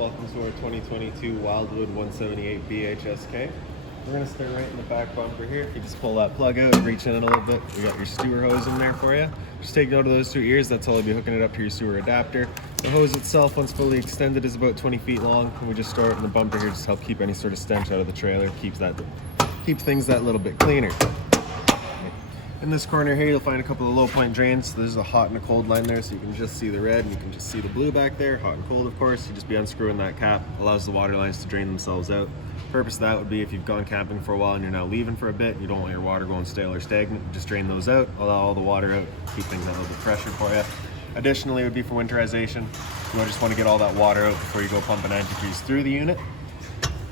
welcome to our 2022 Wildwood 178 BHSK. We're going to start right in the back bumper here. If you just pull that plug out and reach in a little bit, we got your sewer hose in there for you. Just take note of those two ears, that's how you'll be hooking it up to your sewer adapter. The hose itself, once fully extended, is about 20 feet long, and we just store it in the bumper here just to help keep any sort of stench out of the trailer, keep things that little bit cleaner. In this corner here, you'll find a couple of low point drains. So there's a hot and a cold line there, so you can just see the red and you can just see the blue back there. Hot and cold, of course. You just be unscrewing that cap, allows the water lines to drain themselves out. The purpose of that would be if you've gone camping for a while and you're now leaving for a bit, you don't want your water going stale or stagnant, just drain those out, allow all the water out, keep things at a little bit fresher for you. Additionally, it would be for winterization. You just want to get all that water out before you go pumping antifreeze through the unit.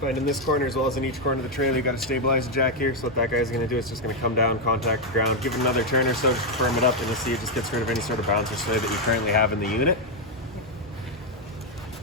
Find in this corner as well as in each corner of the trailer, you got a stabilizer jack here. So what that guy's going to do is just going to come down, contact the ground, give it another turn or so, just firm it up, and you'll see it just gets rid of any sort of bounce or sway that you currently have in the unit.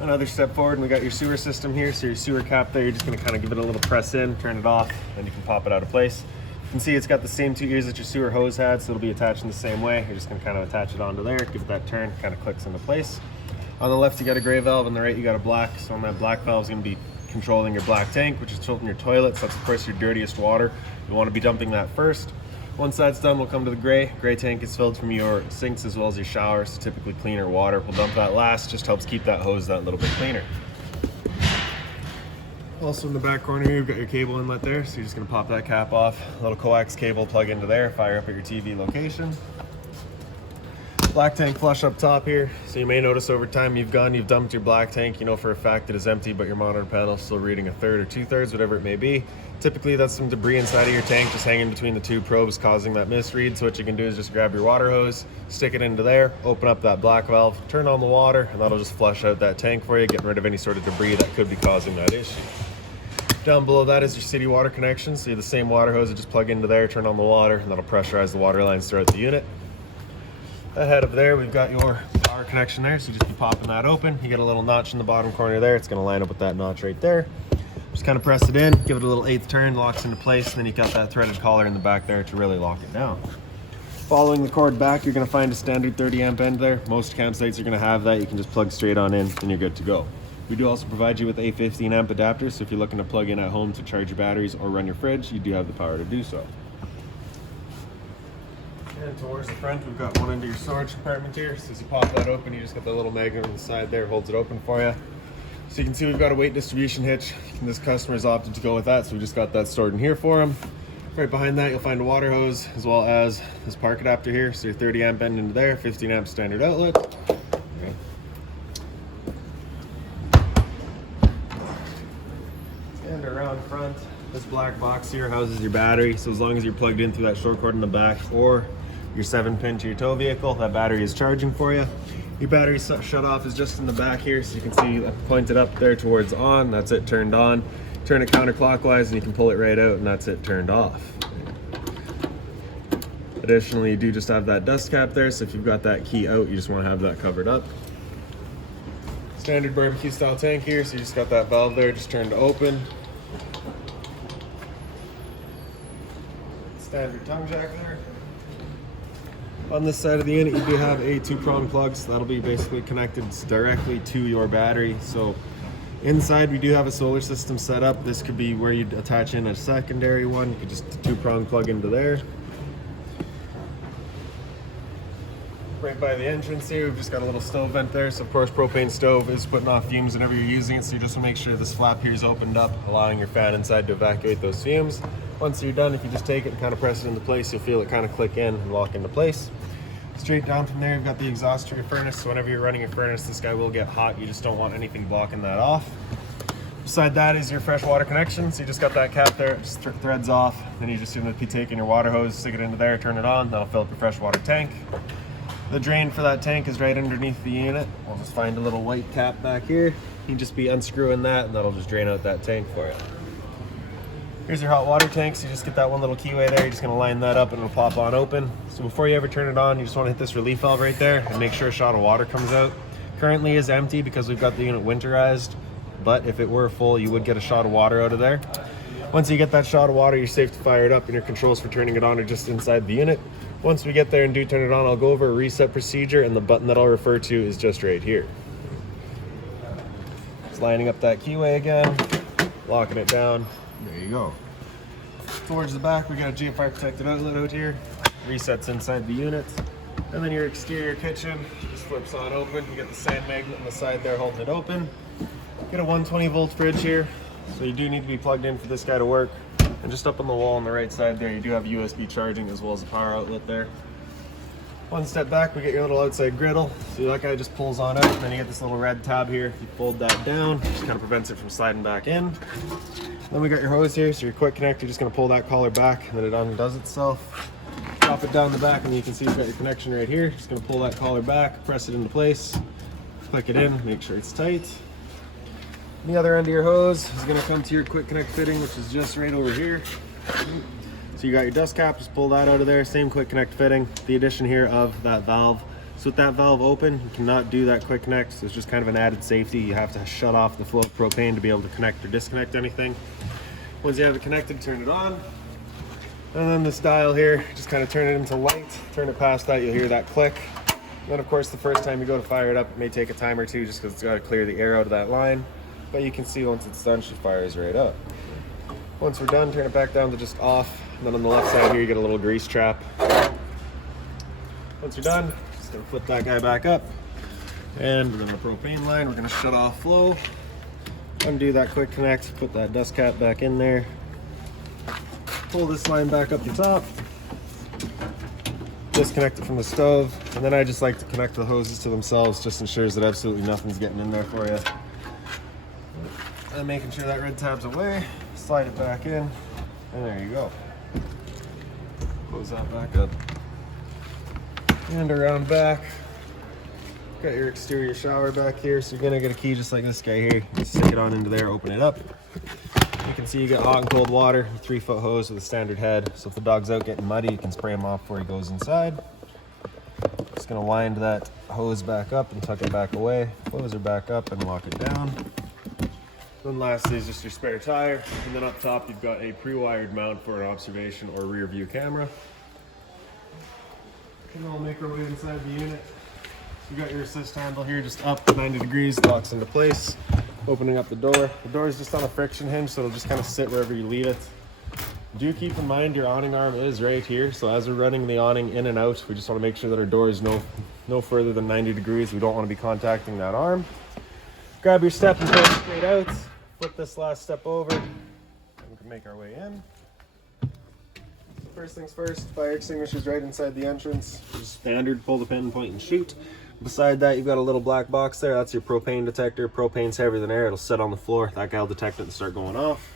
Another step forward, and we got your sewer system here. So your sewer cap there, you're just going to kind of give it a little press in, turn it off, and you can pop it out of place. You can see it's got the same two ears that your sewer hose had, so it'll be attached in the same way. You're just going to kind of attach it onto there, give it that turn, kind of clicks into place. On the left, you got a gray valve, on the right, you got a black. So on that black valve is going to be controlling your black tank, which is tilting your toilets. That's of course your dirtiest water. You want to be dumping that first. Once that's done, we'll come to the gray. Gray tank is filled from your sinks as well as your showers, so typically cleaner water. We'll dump that last, just helps keep that hose that little bit cleaner. Also in the back corner here, you've got your cable inlet there, so you're just going to pop that cap off. A little coax cable plug into there, fire up at your TV location. Black tank flush up top here, so you may notice over time you've dumped your black tank. You know for a fact it is empty, but your monitor panel is still reading a third or 2/3, whatever it may be. Typically that's some debris inside of your tank just hanging between the two probes causing that misread. So what you can do is just grab your water hose, stick it into there, open up that black valve, turn on the water, and that'll just flush out that tank for you, getting rid of any sort of debris that could be causing that issue. Down below that is your city water connection, so you have the same water hose that just plug into there, turn on the water, and that'll pressurize the water lines throughout the unit. Ahead of there, we've got your power connection there, so you just keep popping that open. You get a little notch in the bottom corner there. It's going to line up with that notch right there. Just kind of press it in, give it a little 1/8 turn, locks into place, and then you got that threaded collar in the back there to really lock it down. Following the cord back, you're going to find a standard 30 amp end there. Most campsites are going to have that. You can just plug straight on in and you're good to go. We do also provide you with a 15 amp adapter, so if you're looking to plug in at home to charge your batteries or run your fridge, you do have the power to do so. And towards the front, we've got one into your storage compartment here. So as you pop that open, you just got the little magnet on the side there, holds it open for you. So you can see we've got a weight distribution hitch. This customer's opted to go with that, so we just got that stored in here for him. Right behind that, you'll find a water hose as well as this park adapter here. So your 30 amp end into there, 15 amp standard outlet. Okay. And around front, this black box here houses your battery. So as long as you're plugged in through that short cord in the back or your 7-pin to your tow vehicle, that battery is charging for you. Your battery shut off is just in the back here, so you can see pointed up there towards on. That's it turned on. Turn it counterclockwise and you can pull it right out, and that's it turned off. Additionally, you do just have that dust cap there, so if you've got that key out, you just want to have that covered up. Standard barbecue style tank here, so you just got that valve there, just turned to open. Standard tongue jack there. On this side of the unit, you do have a 2-prong plug, so that'll be basically connected directly to your battery. So inside, we do have a solar system set up. This could be where you'd attach in a secondary one. You could just 2-prong plug into there. Right by the entrance here, we've just got a little stove vent there. So of course, propane stove is putting off fumes whenever you're using it. So you just want to make sure this flap here is opened up, allowing your fan inside to evacuate those fumes. Once you're done, if you just take it and kind of press it into place, you'll feel it kind of click in and lock into place. Straight down from there, you've got the exhaust to your furnace. So whenever you're running your furnace, this guy will get hot. You just don't want anything blocking that off. Beside that is your fresh water connection. So you just got that cap there, it just threads off. Then you just going to be taking your water hose, stick it into there, turn it on. That'll fill up your fresh water tank. The drain for that tank is right underneath the unit. We'll just find a little white cap back here. You can just be unscrewing that, and that'll just drain out that tank for you. Here's your hot water tank, so you just get that one little keyway there. You're just gonna line that up and it'll pop on open. So before you ever turn it on, you just wanna hit this relief valve right there and make sure a shot of water comes out. Currently is empty because we've got the unit winterized, but if it were full, you would get a shot of water out of there. Once you get that shot of water, you're safe to fire it up, and your controls for turning it on are just inside the unit. Once we get there and do turn it on, I'll go over a reset procedure, and the button that I'll refer to is just right here. Just lining up that keyway again, locking it down. There you go. Towards the back, we got a GFI protected outlet out here. Resets inside the unit. And then your exterior kitchen just flips on open. You get the sand magnet on the side there holding it open. Get a 120 volt fridge here. So you do need to be plugged in for this guy to work. And just up on the wall on the right side there, you do have USB charging as well as a power outlet there. One step back, we get your little outside griddle. So that guy just pulls on out, and then you get this little red tab here. You fold that down, just kind of prevents it from sliding back in. Then we got your hose here, so your quick connect, you're just gonna pull that collar back, and then it undoes itself. Drop it down the back, and you can see you've got your connection right here. Just gonna pull that collar back, press it into place, click it in, make sure it's tight. The other end of your hose is gonna come to your quick connect fitting, which is just right over here. So you got your dust cap, just pull that out of there, same quick connect fitting. The addition here of that valve. So with that valve open, you cannot do that quick connect. So it's just kind of an added safety. You have to shut off the flow of propane to be able to connect or disconnect anything. Once you have it connected, turn it on. And then this dial here, just kind of turn it into light. Turn it past that, you'll hear that click. And then of course, the first time you go to fire it up, it may take a time or two just because it's got to clear the air out of that line. But you can see once it's done, she fires right up. Once we're done, turn it back down to just off. And then on the left side here, you get a little grease trap. Once you're done, just gonna flip that guy back up. And within the propane line, we're gonna shut off flow. Undo that quick connect, put that dust cap back in there. Pull this line back up the top. Disconnect it from the stove. And then I just like to connect the hoses to themselves, just ensures that absolutely nothing's getting in there for you. And making sure that red tab's away, slide it back in, and there you go. Close that back up. And around back, got your exterior shower back here, so you're gonna get a key just like this guy here. You stick it on into there, open it up. You can see you got hot and cold water, 3-foot hose with a standard head. So if the dog's out getting muddy, you can spray him off before he goes inside. Just gonna wind that hose back up and tuck it back away. Close her back up and lock it down. Then lastly is just your spare tire, and then up top you've got a pre-wired mount for an observation or rear view camera. And then we'll make our way inside the unit. You got your assist handle here, just up 90 degrees, locks into place. Opening up the door. The door is just on a friction hinge, so it'll just kind of sit wherever you leave it. Do keep in mind your awning arm is right here, so as we're running the awning in and out, we just want to make sure that our door is no further than 90 degrees. We don't want to be contacting that arm. Grab your step and pull it straight out. Flip this last step over, and we can make our way in. First things first, fire extinguisher's right inside the entrance. Just standard, pull the pin, point, and shoot. Beside that, you've got a little black box there. That's your propane detector. Propane's heavier than air. It'll sit on the floor. That guy will detect it and start going off.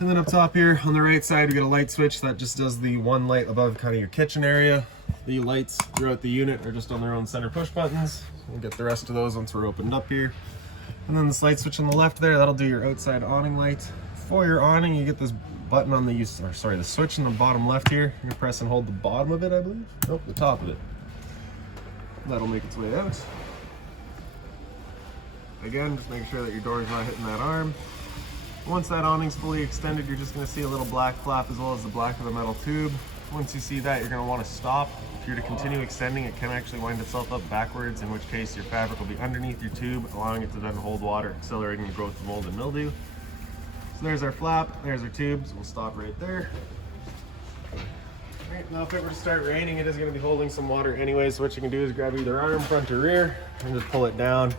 And then up top here on the right side, we got a light switch that just does the one light above kind of your kitchen area. The lights throughout the unit are just on their own center push buttons. We'll get the rest of those once we're opened up here. And then this light switch on the left there, that'll do your outside awning light. For your awning, you get this button on the the switch in the bottom left here. You're gonna press and hold the bottom of it, I believe. Nope, the top of it. That'll make its way out. Again, just make sure that your door is not hitting that arm. Once that awning's fully extended, you're just gonna see a little black flap as well as the black of the metal tube. Once you see that, you're gonna wanna stop. If you're to continue extending, it can actually wind itself up backwards, in which case your fabric will be underneath your tube, allowing it to then hold water, accelerating the growth of mold and mildew. So there's our flap, there's our tubes. We'll stop right there. Right, now if it were to start raining, it is going to be holding some water anyway, so what you can do is grab either arm, front, or rear, and just pull it down.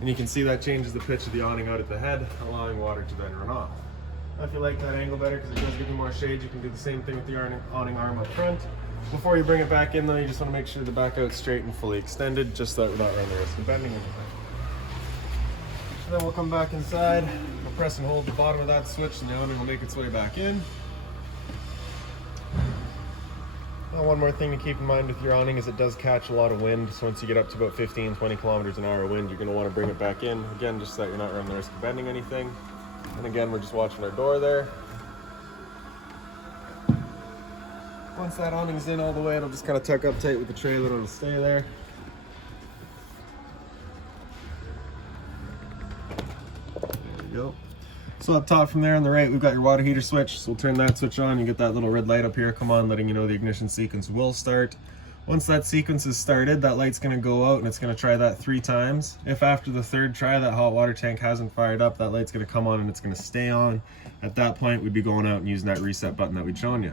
And you can see that changes the pitch of the awning out at the head, allowing water to then run off. Now if you like that angle better, because it does give you more shade, you can do the same thing with the awning arm up front. Before you bring it back in though, you just want to make sure the back out's straight and fully extended, just so that we're not running the risk of bending anything. And then we'll come back inside, we'll press and hold the bottom of that switch, and the awning will make its way back in. Now, one more thing to keep in mind with your awning is it does catch a lot of wind, so once you get up to about 15-20 kilometers an hour wind, you're going to want to bring it back in, again, just so that you're not running the risk of bending anything. And again, we're just watching our door there. Once that awning's in all the way, it'll just kind of tuck up tight with the trailer, it'll stay there. There you go. So up top from there on the right, we've got your water heater switch. So we'll turn that switch on. You get that little red light up here come on, letting you know the ignition sequence will start. Once that sequence is started, that light's going to go out and it's going to try that 3 times. If after the 3rd try that hot water tank hasn't fired up, that light's going to come on and it's going to stay on. At that point, we'd be going out and using that reset button that we'd shown you.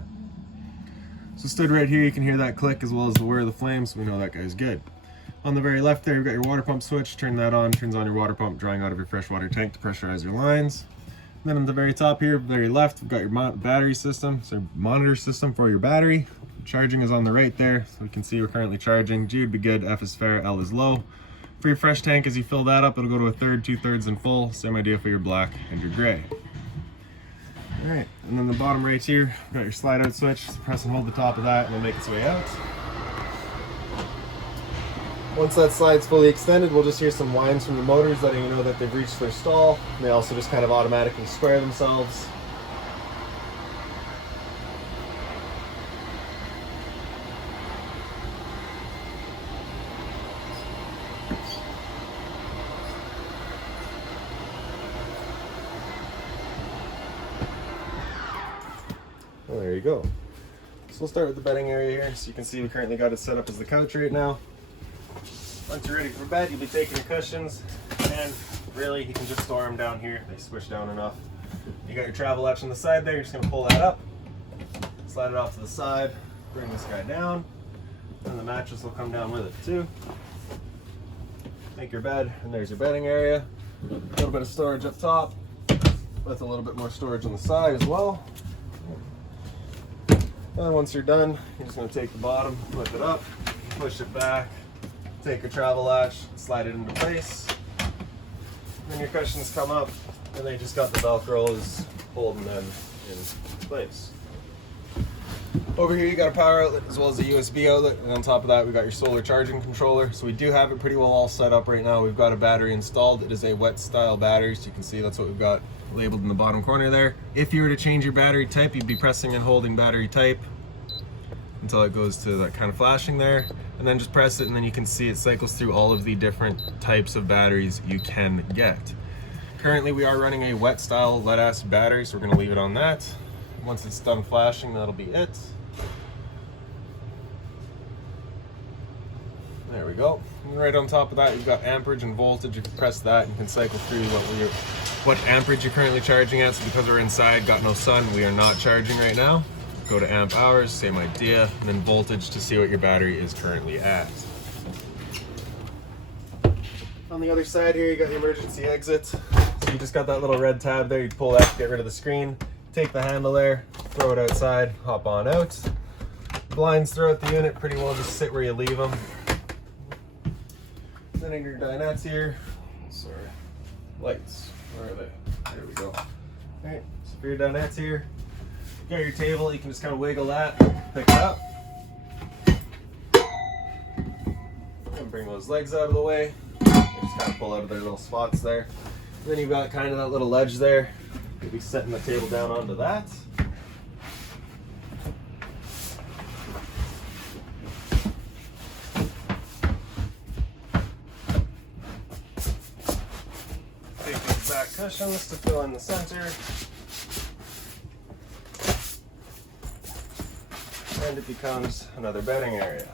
So stood right here, you can hear that click as well as the whir of the flames, so we know that guy's good. On the very left there, you've got your water pump switch. Turn that on, turns on your water pump, drawing out of your freshwater tank to pressurize your lines. And then on the very top here, very left, we've got your battery system, so monitor system for your battery. Charging is on the right there, so we can see we're currently charging. G would be good, F is fair, L is low. For your fresh tank, as you fill that up, it'll go to 1/3, 2/3, and full. Same idea for your black and your gray. All right, and then the bottom right here, we've got your slide out switch. So press and hold the top of that, and it'll make its way out. Once that slide's fully extended, we'll just hear some whines from the motors letting you know that they've reached their stall. They also just kind of automatically square themselves. Well, there you go. So we'll start with the bedding area here. So you can see we currently got it set up as the couch right now. Once you're ready for bed, you'll be taking your cushions, and really you can just store them down here. They squish down enough. You got your travel latch on the side there. You're just going to pull that up, slide it off to the side, bring this guy down, and the mattress will come down with it too. Make your bed, and there's your bedding area. A little bit of storage up top, with a little bit more storage on the side as well. And once you're done, you're just going to take the bottom, lift it up, push it back, take your travel latch, slide it into place. Then your cushions come up, and they just got the Velcros holding them in place. Over here you got a power outlet as well as a USB outlet, and on top of that we got your solar charging controller. So we do have it pretty well all set up right now. We've got a battery installed. It is a wet style battery, so you can see that's what we've got labeled in the bottom corner there. If you were to change your battery type, you'd be pressing and holding battery type until it goes to that kind of flashing there, and then just press it, and then you can see it cycles through all of the different types of batteries you can get. Currently we are running a wet style lead acid battery, so we're going to leave it on that. Once it's done flashing, that'll be it. There we go. And right on top of that, you've got amperage and voltage. If you press that, you can cycle through what amperage you're currently charging at. So because we're inside, got no sun, we are not charging right now. Go to amp hours, same idea, and then voltage to see what your battery is currently at. On the other side here, you got the emergency exit. So you just got that little red tab there. You pull that to get rid of the screen. Take the handle there, throw it outside, hop on out. Blinds throughout the unit pretty well just sit where you leave them. Then in your dinettes here, sorry, lights, where are they? There we go. Alright, so for your dinettes here, you got your table, you can just kind of wiggle that, pick it up, and bring those legs out of the way. You just kind of pull out of their little spots there. And then you've got kind of that little ledge there. You'll be setting the table down onto that. Take these back cushions to fill in the center. And it becomes another bedding area.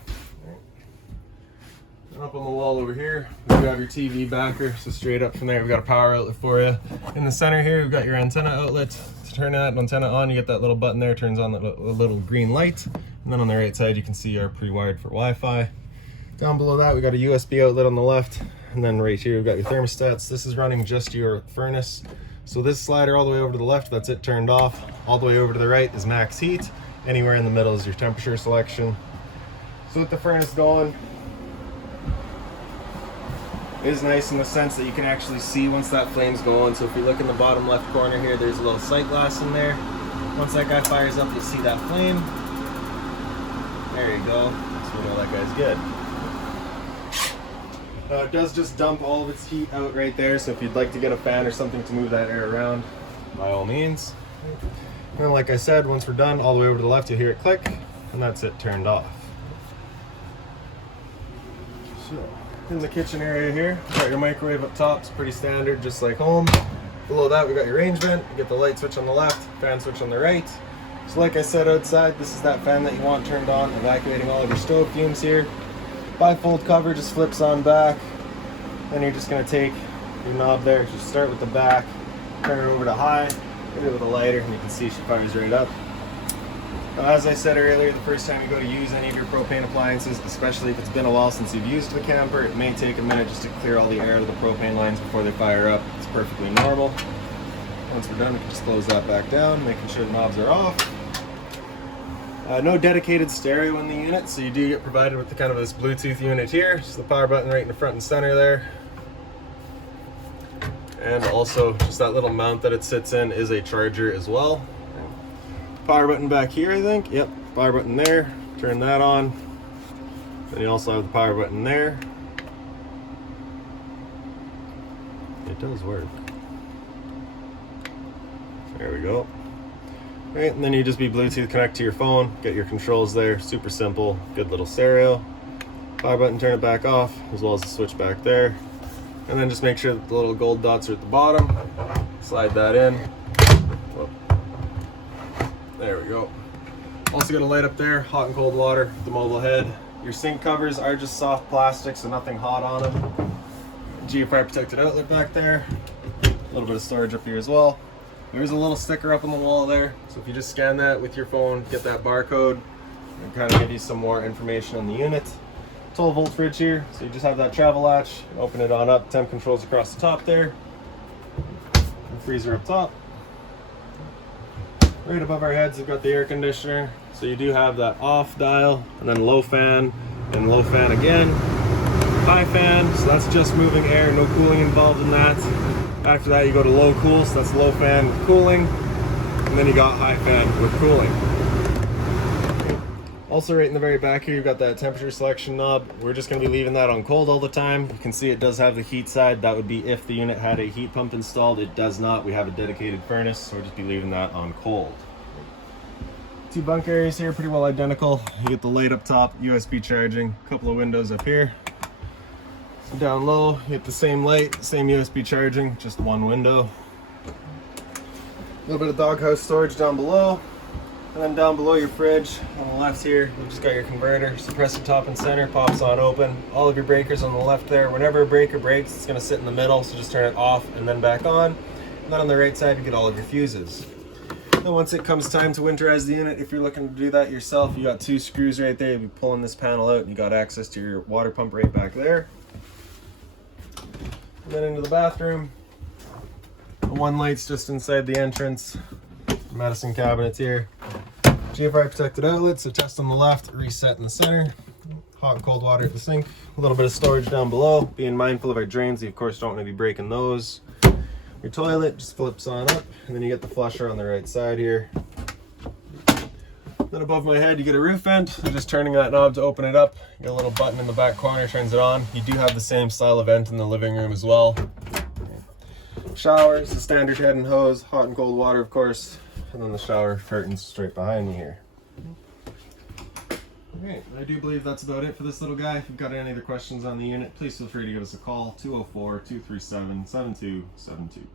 And up on the wall over here, we have your TV backer. So straight up from there, we've got a power outlet for you. In the center here, we've got your antenna outlet. To turn that antenna on, you get that little button there, turns on the little green light. And then on the right side, you can see our pre-wired for Wi-Fi. Down below that, we got a USB outlet on the left. And then right here, we've got your thermostats. This is running just your furnace. So this slider all the way over to the left, that's it turned off. All the way over to the right is max heat. Anywhere in the middle is your temperature selection. So with the furnace going, it is nice in the sense that you can actually see once that flame's going. So if you look in the bottom left corner here, there's a little sight glass in there. Once that guy fires up, you see that flame. There you go. So we know that guy's good. It does just dump all of its heat out right there. So if you'd like to get a fan or something to move that air around, by all means. And then, like I said, once we're done, all the way over to the left, you'll hear it click, and that's it turned off. So, in the kitchen area here, got your microwave up top. It's pretty standard, just like home. Below that, we got your range vent. You get the light switch on the left, fan switch on the right. So like I said outside, this is that fan that you want turned on, evacuating all of your stove fumes here. Bifold cover just flips on back. Then you're just going to take your knob there, just start with the back, turn it over to high, hit it with a lighter, and you can see she fires right up. Now, as I said earlier, the first time you go to use any of your propane appliances, especially if it's been a while since you've used the camper, it may take a minute just to clear all the air out of the propane lines before they fire up. It's perfectly normal. Once we're done, we can just close that back down, making sure the knobs are off. No dedicated stereo in the unit, so you do get provided with the kind of this Bluetooth unit here. Just the power button right in the front and center there. And also just that little mount that it sits in is a charger as well. Power button back here, I think. Yep, power button there. Turn that on. Then you also have the power button there. It does work. There we go. Right, and then you just be Bluetooth connect to your phone, get your controls there, super simple, good little stereo. Power button, turn it back off, as well as the switch back there. And then just make sure that the little gold dots are at the bottom. Slide that in. Whoop. There we go. Also got a light up there, hot and cold water with the mobile head. Your sink covers are just soft plastic, so nothing hot on them. GFI protected outlet back there. A little bit of storage up here as well. There's a little sticker up on the wall there, so if you just scan that with your phone, get that barcode, and kind of give you some more information on the unit. 12 volt fridge here, so you just have that travel latch, open it on up, temp controls across the top there, and freezer up top. Right above our heads, we've got the air conditioner, so you do have that off dial, and then low fan, and low fan again. High fan, so that's just moving air, no cooling involved in that. After that you go to low cool, so that's low fan with cooling, and then you got high fan with cooling. Also right in the very back here you've got that temperature selection knob. We're just going to be leaving that on cold all the time. You can see it does have the heat side. That would be if the unit had a heat pump installed. It does not. We have a dedicated furnace, so we'll just be leaving that on cold. Two bunk areas here, pretty well identical. You get the light up top, USB charging, a couple of windows up here. Down low, you get the same light, same USB charging, just one window. A little bit of doghouse storage down below. And then down below your fridge, on the left here, you've just got your converter. Suppressor top and center, pops on open. All of your breakers on the left there. Whenever a breaker breaks, it's gonna sit in the middle, so just turn it off and then back on. And then on the right side, you get all of your fuses. And once it comes time to winterize the unit, if you're looking to do that yourself, you got two screws right there. You'll be pulling this panel out and you got access to your water pump right back there. And then into the bathroom. The one light's just inside the entrance. Medicine cabinets here. GFI protected outlet, so test on the left, reset in the center. Hot and cold water at the sink. A little bit of storage down below. Being mindful of our drains, you of course don't want to be breaking those. Your toilet just flips on up, and then you get the flusher on the right side here. Then above my head you get a roof vent, so just turning that knob to open it up. You get a little button in the back corner, turns it on. You do have the same style of vent in the living room as well. Showers, the standard head and hose, hot and cold water of course, and then the shower curtains straight behind me here. Alright, I do believe that's about it for this little guy. If you've got any other questions on the unit, please feel free to give us a call, 204-237-7272.